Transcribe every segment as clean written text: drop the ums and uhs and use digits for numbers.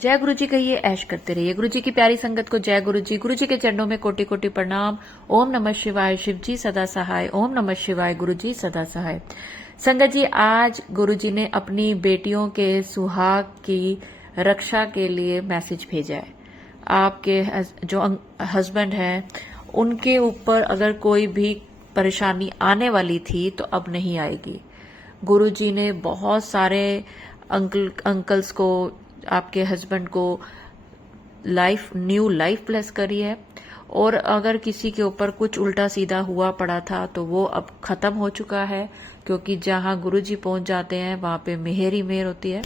जय गुरु जी कहिए, ऐश करते रहिए। गुरु जी की प्यारी संगत को जय गुरु जी। गुरु जी के चरणों में कोटि कोटि प्रणाम। ओम नमः शिवाय। शिव जी सदा सहाय। ओम नमः शिवाय। गुरु जी सदा सहाय। संगत जी, आज गुरु जी ने अपनी बेटियों के सुहाग की रक्षा के लिए मैसेज भेजा है। आपके जो हस्बैंड हैं उनके ऊपर अगर कोई भी परेशानी आने वाली थी तो अब नहीं आएगी। गुरुजी ने बहुत सारे अंकल्स को, आपके हस्बैंड को न्यू लाइफ ब्लेस करी है। और अगर किसी के ऊपर कुछ उल्टा सीधा हुआ पड़ा था तो वो अब खत्म हो चुका है, क्योंकि जहां गुरुजी पहुंच जाते हैं वहां पे मेहर ही मेहर होती है,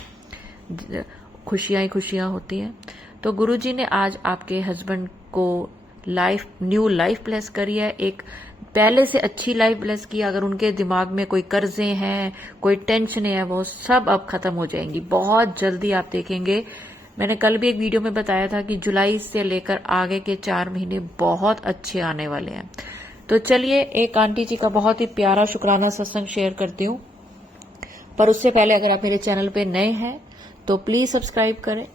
खुशियां ही खुशियां होती हैं। तो गुरुजी ने आज आपके हस्बैंड को न्यू लाइफ ब्लेस करी है। एक पहले से अच्छी लाइफ ब्लेस की। अगर उनके दिमाग में कोई कर्जे हैं, कोई टेंशन है, वो सब अब खत्म हो जाएंगी बहुत जल्दी। आप देखेंगे, मैंने कल भी एक वीडियो में बताया था कि जुलाई से लेकर आगे के 4 महीने बहुत अच्छे आने वाले हैं। तो चलिए, एक आंटी जी का बहुत ही प्यारा शुक्राना सत्संग शेयर करती हूँ। पर उससे पहले अगर आप मेरे चैनल पे नए हैं तो प्लीज सब्सक्राइब करें,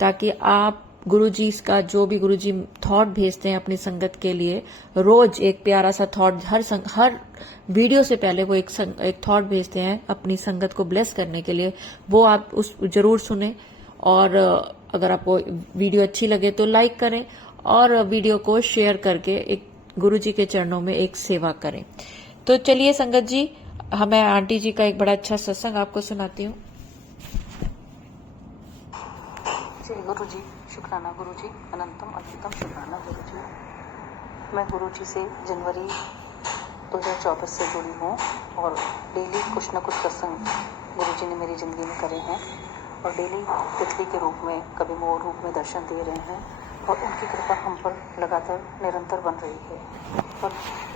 ताकि आप गुरुजी का जो भी गुरुजी थॉट भेजते हैं अपनी संगत के लिए, रोज एक प्यारा सा थॉट, हर वीडियो से पहले वो एक थॉट भेजते हैं अपनी संगत को ब्लेस करने के लिए, वो आप उस जरूर सुने। और अगर आपको वीडियो अच्छी लगे तो लाइक करें और वीडियो को शेयर करके एक गुरुजी के चरणों में एक सेवा करें। तो चलिए संगत जी, मैं आंटी जी का एक बड़ा अच्छा सत्संग आपको सुनाती हूँ। जय गुरु जी। शुक्राना गुरु जी। अनंतम अनंतम शुक्राना गुरु जी। मैं गुरु जी से जनवरी 2024 से जुड़ी हूँ और डेली कुछ न कुछ सत्संग गुरु जी ने मेरी ज़िंदगी में करे हैं और डेली तितली के रूप में, कभी मोर रूप में दर्शन दे रहे हैं और उनकी कृपा हम पर लगातार निरंतर बन रही है। और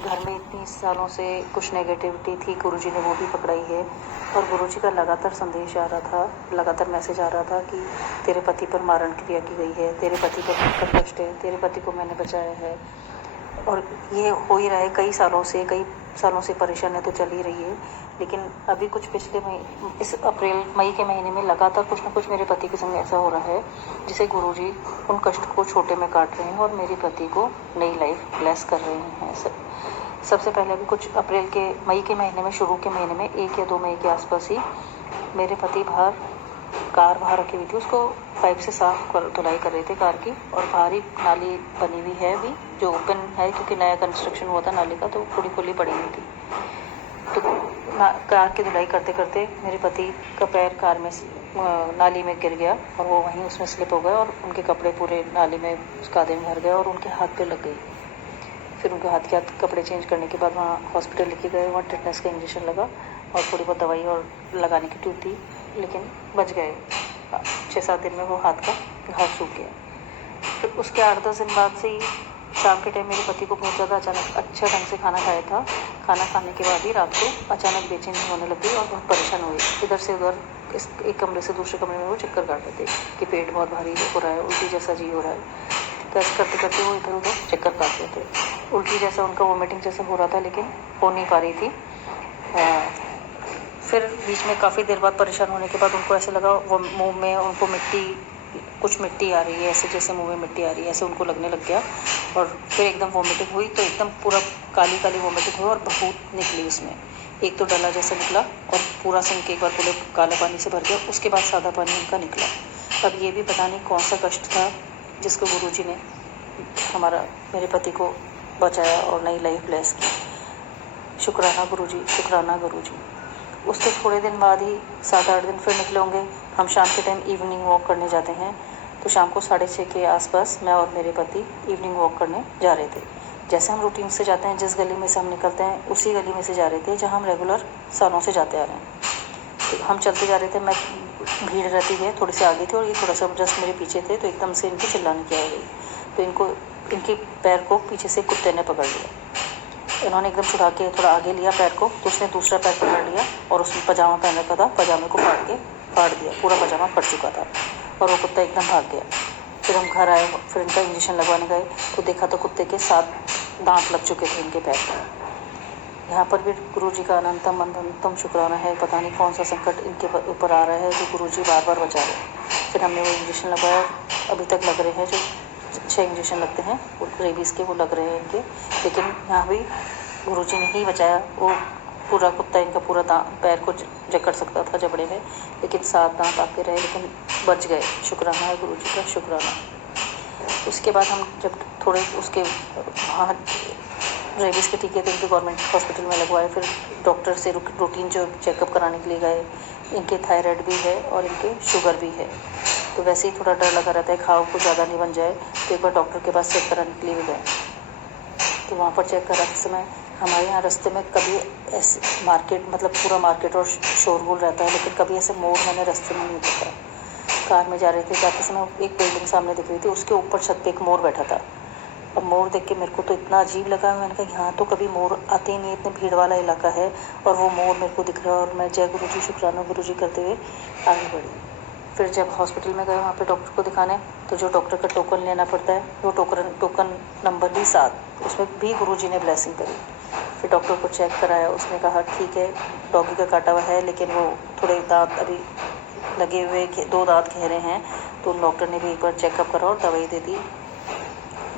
घर में इतनी सालों से कुछ नेगेटिविटी थी, गुरुजी ने वो भी पकड़ाई है। और गुरुजी का लगातार संदेश आ रहा था, लगातार मैसेज आ रहा था कि तेरे पति पर मारण क्रिया की गई है, तेरे पति पर कष्ट है, तेरे पति को मैंने बचाया है। और ये हो ही रहा है कई सालों से परेशानी तो चल ही रही है। लेकिन अभी कुछ पिछले इस मई के महीने में लगातार कुछ ना कुछ मेरे पति के संग ऐसा हो रहा है जिसे गुरुजी उन कष्ट को छोटे में काट रहे हैं और मेरे पति को नई लाइफ ब्लेस कर रहे हैं। सबसे पहले अभी कुछ मई के महीने में, शुरू के महीने में 1 या 2 मई के आसपास ही मेरे पति कार बाहर रखी हुई थी, उसको पाइप से धुलाई कर रहे थे कार की। और बाहरी नाली बनी हुई है अभी, जो ओपन है क्योंकि नया कंस्ट्रक्शन हुआ था नाली का, तो थोड़ी खुली पड़ी हुई थी। तो कार की धुलाई करते करते मेरे पति का पैर कार में नाली में गिर गया और वो वहीं उसमें स्लिप हो गए और उनके कपड़े पूरे नाली में उस कादे में भर गए और उनके हाथ पे लग गई। फिर उनके हाथ के कपड़े चेंज करने के बाद वहाँ हॉस्पिटल लेके गए, वहाँ टिटनेस का इंजेक्शन लगा और थोड़ी बहुत दवाई और लगाने की ट्यूब थी, लेकिन बच गए। 6-7 दिन में वो हाथ का घाव सूख गया। फिर उसके 8-10 दिन बाद से ही शाम के टाइम मेरे पति को बहुत ज़्यादा अचानक अच्छा ढंग से खाना खाया था। खाना खाने के बाद ही रात को अचानक बेचैनी होने लगी और बहुत परेशान हुई। इधर से उधर एक कमरे से दूसरे कमरे में वो चक्कर काट रहे थे कि पेट बहुत भारी हो रहा है, उल्टी जैसा जी हो रहा है। तो ऐसे करते करते वो इधर उधर चक्कर काट रहे थे, उल्टी जैसा उनका वोमिटिंग जैसा हो रहा था, लेकिन हो नहीं पा रही थी। फिर बीच में काफ़ी देर बाद परेशान होने के बाद उनको ऐसे लगा वो मुंह में उनको कुछ मिट्टी आ रही है, ऐसे जैसे मुंह में मिट्टी आ रही है, ऐसे उनको लगने लग गया। और फिर एकदम वोमिटिंग हुई, तो एकदम पूरा काली काली वोमिटिंग हुई और बहुत निकली उसमें। एक तो डला जैसा निकला और पूरा सिंक एक बार पूरे काला पानी से भर गया, उसके बाद सादा पानी उनका निकला। अब ये भी पता नहीं कौन सा कष्ट था जिसको गुरुजी ने मेरे पति को बचाया और नई लाइफ ब्लेस की। शुक्राना गुरुजी, शुक्राना गुरुजी। उसके थोड़े दिन बाद ही 7-8 दिन फिर निकले होंगे, हम शाम के टाइम इवनिंग वॉक करने जाते हैं। तो शाम को 6:30 के आसपास मैं और मेरे पति इवनिंग वॉक करने जा रहे थे। जैसे हम रूटीन से जाते हैं, जिस गली में से हम निकलते हैं उसी गली में से जा रहे थे जहाँ हम रेगुलर सालों से जाते आ रहे हैं। तो हम चलते जा रहे थे, मैं भीड़ रहती है थोड़ी सी आगे थी और ये थोड़ा सा जस्ट मेरे पीछे थे। तो एकदम से इनकी चिल्लाने की आवाज़ आई, तो इनके पैर को पीछे से कुत्ते ने पकड़ लिया। इन्होंने एकदम छुड़ा के थोड़ा आगे लिया पैर को, तो उसने दूसरा पैर पकड़ लिया और उसने पजामा पहन रखा था, पजामे को फाड़ दिया, पूरा पजामा फट चुका था और वो कुत्ता एकदम भाग गया। फिर हम घर आए, फिर इनका इंजेक्शन लगवाने गए तो देखा तो कुत्ते के 7 दांत लग चुके थे इनके पैर पर। यहाँ पर भी गुरुजी का अनंतम अनंतम शुक्राना है। पता नहीं कौन सा संकट इनके ऊपर आ रहा है जो गुरुजी बार बार बचा रहे हैं। फिर हमने वो इंजेक्शन लगवाया, अभी तक लग रहे हैं, जो 6 इंजेक्शन लगते हैं वो रेबीज़ के, वो लग रहे हैं इनके। लेकिन यहाँ भी गुरुजी ने ही बचाया। वो पूरा कुत्ता इनका पूरा पैर को जकड़ सकता था जबड़े में, लेकिन 7 दांत आके रहे, लेकिन बच गए। शुक्राना है गुरुजी का, शुक्राना। उसके बाद हम जब थोड़े उसके वहाँ रेबीज़ के टीके तो इनके गवर्नमेंट हॉस्पिटल में लगवाए, फिर डॉक्टर से रूटीन जो चेकअप कराने के लिए गए। इनके थायराइड भी है और इनके शुगर भी है, तो वैसे ही थोड़ा डर लगा रहता है घाव को ज़्यादा नहीं बन जाए, तो एक बार डॉक्टर के पास चेक कराने के लिए भी गए। तो वहाँ पर चेक कराते समय हमारे यहाँ रास्ते में कभी ऐसे मार्केट, मतलब पूरा मार्केट और शोरगुल रहता है, लेकिन कभी ऐसे मोड़ मैंने रास्ते में नहीं देखा। कार में जा रहे थे, जाते समय एक बिल्डिंग सामने दिख रही थी, उसके ऊपर छत पे एक मोर बैठा था। अब मोर देख के मेरे को तो इतना अजीब लगा, मैंने कहा यहाँ तो कभी मोर आते ही नहीं, इतने भीड़ वाला इलाका है और वो मोर मेरे को दिख रहा है। और मैं जय गुरुजी शुक्राना गुरुजी करते हुए आगे बढ़ी। फिर जब हॉस्पिटल में गए वहाँ पे डॉक्टर को दिखाने, तो जो डॉक्टर का टोकन लेना पड़ता है, वो टोकन नंबर भी 7, उसमें भी गुरुजी ने ब्लेसिंग करी। फिर डॉक्टर को चेक कराया, उसने कहा ठीक है डॉगी का काटा हुआ है, लेकिन वो थोड़े दांत अभी लगे हुए, 2 दांत घेरे हैं, तो डॉक्टर ने भी एक बार चेकअप करा और दवाई दे दी।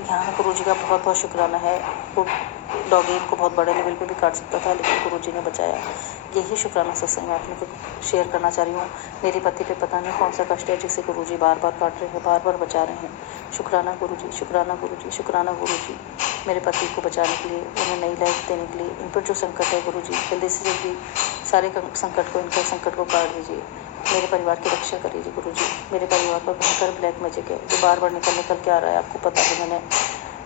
यहाँ गुरुजी का बहुत बहुत शुक्राना है। वो डॉगी इनको बहुत बड़े लेवल पे भी काट सकता था, लेकिन गुरुजी ने बचाया। यही शुक्राना सत्संग में आपने को शेयर करना चाह रही हूँ। मेरे पति पे पता नहीं कौन सा कष्ट है जिसे गुरुजी बार बार काट रहे हैं, बार बार बचा रहे हैं। शुक्राना गुरुजी, शुक्राना गुरुजी, शुक्राना गुरुजी, मेरे पति को बचाने के लिए, उन्हें नई लाइफ देने के लिए। इन पर जो संकट है गुरुजी जल्दी से जल्दी सारे संकट को, इनका संकट को काट दीजिए। मेरे परिवार की रक्षा करिए गुरुजी। मेरे परिवार पर भयंकर ब्लैक मैजिक है जो बार बार निकल के आ रहा है, आपको पता है। मैंने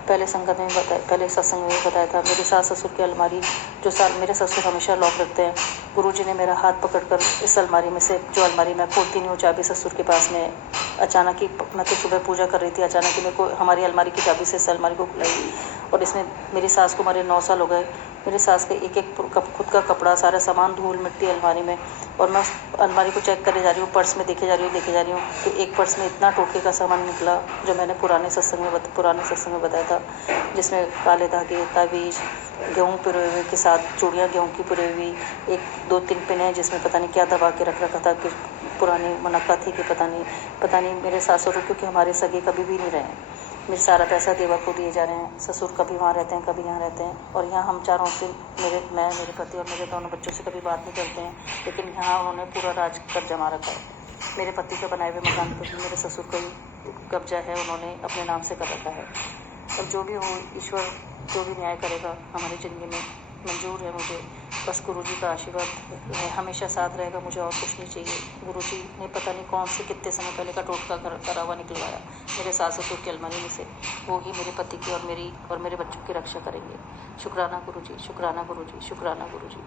पहले संगत में बताया, पहले सत्संग में बताया था। मेरे सास ससुर की अलमारी, जो मेरे ससुर हमेशा लॉक रखते हैं, गुरुजी ने मेरा हाथ पकड़कर इस अलमारी में से, जो अलमारी मैं खोलती नहीं हूँ, चाबी ससुर के पास में, अचानक ही मैं तो सुबह पूजा कर रही थी, अचानक ही मेरे को हमारी अलमारी की चाबी से इस अलमारी को खुलाई। और इसमें मेरी सास को हमारे 9 साल हो गए। मेरी सास का एक एक खुद का कपड़ा, सारा सामान, धूल मिट्टी अलमारी में, और मैं उस अलमारी को चेक करे जा रही हूँ, पर्स में देखे जा रही हूँ, तो एक पर्स में इतना टोटके का सामान निकला जो मैंने पुराने सत्संग में बताया था, जिसमें काले धागे, ताबीज, गेहूँ पिरोए हुए के साथ चूड़ियाँ गेहूँ की पिरोई हुई, 1-2-3 पिन है जिसमें पता नहीं क्या दबा के रख रखा था, कि पुरानी मुनक्का थी कि पता नहीं। मेरे सासुर क्योंकि हमारे सगे कभी भी नहीं रहे, मेरे सारा पैसा देवा को दिए जा रहे हैं। ससुर कभी वहाँ रहते हैं, कभी यहाँ रहते हैं, और यहाँ हम चारों से, मैं, मेरे पति और मेरे दोनों बच्चों से कभी बात नहीं करते हैं, लेकिन यहाँ उन्होंने पूरा राज कर जमा रखा है। मेरे पति के बनाए हुए मकान पर भी मेरे ससुर का ही कब्जा है, उन्होंने अपने नाम से कर रखा है। और जो भी हो, ईश्वर जो भी न्याय करेगा हमारी ज़िंदगी में मंजूर है मुझे। बस गुरुजी का आशीर्वाद हमेशा साथ रहेगा, मुझे और कुछ नहीं चाहिए। गुरुजी ने पता नहीं कौन से कितने समय पहले का टोटका करा हुआ निकलवाया मेरे सास ससुर की अलमारी में से, वो ही मेरे पति की और मेरे बच्चों की रक्षा करेंगे। शुक्राना गुरुजी, शुक्राना गुरुजी, शुक्राना गुरुजी।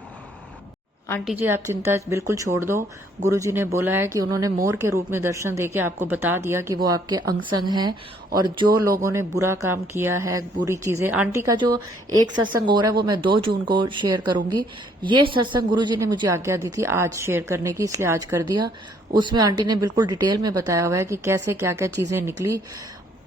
आंटी जी, आप चिंता बिल्कुल छोड़ दो। गुरुजी ने बोला है कि उन्होंने मोर के रूप में दर्शन देके आपको बता दिया कि वो आपके अंग संग हैं, और जो लोगों ने बुरा काम किया है, बुरी चीजें। आंटी का जो एक सत्संग हो रहा है वो मैं 2 जून को शेयर करूंगी। ये सत्संग गुरुजी ने मुझे आज्ञा दी थी आज शेयर करने की, इसलिए आज कर दिया। उसमें आंटी ने बिल्कुल डिटेल में बताया हुआ है कि कैसे क्या क्या चीजें निकली।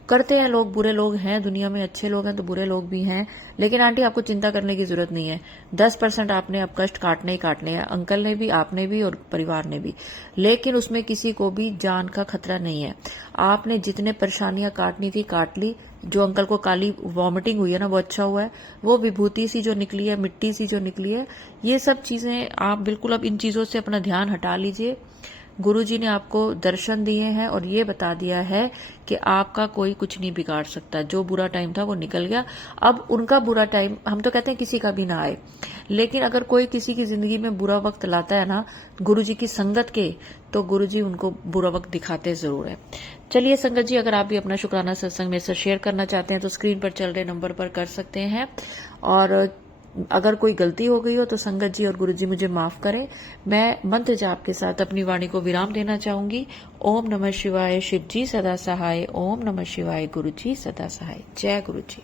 करते हैं लोग, बुरे लोग हैं दुनिया में, अच्छे लोग हैं तो बुरे लोग भी हैं, लेकिन आंटी आपको चिंता करने की जरूरत नहीं है। 10% आपने अब कष्ट काटने ही काटने हैं, अंकल ने भी, आपने भी और परिवार ने भी, लेकिन उसमें किसी को भी जान का खतरा नहीं है। आपने जितने परेशानियां काटनी थी काट ली। जो अंकल को काली वॉमिटिंग हुई है ना, वो अच्छा हुआ है। वो विभूति सी जो निकली है, मिट्टी सी जो निकली है, ये सब चीजें आप बिल्कुल अब इन चीजों से अपना ध्यान हटा लीजिए। गुरुजी ने आपको दर्शन दिए हैं और ये बता दिया है कि आपका कोई कुछ नहीं बिगाड़ सकता। जो बुरा टाइम था वो निकल गया। अब उनका बुरा टाइम, हम तो कहते हैं किसी का भी ना आए, लेकिन अगर कोई किसी की जिंदगी में बुरा वक्त लाता है ना गुरुजी की संगत के, तो गुरुजी उनको बुरा वक्त दिखाते जरूर है। चलिए संगत जी, अगर आप भी अपना शुक्राना सत्संग मेरे साथ शेयर करना चाहते हैं तो स्क्रीन पर चल रहे नंबर पर कर सकते हैं। और अगर कोई गलती हो गई हो तो संगत जी और गुरुजी मुझे माफ करें। मैं मंत्र जाप के साथ अपनी वाणी को विराम देना चाहूंगी। ओम नमः शिवाय, शिव जी सदा सहाय। ओम नमः शिवाय, गुरु जी सदा सहाय। जय गुरु जी।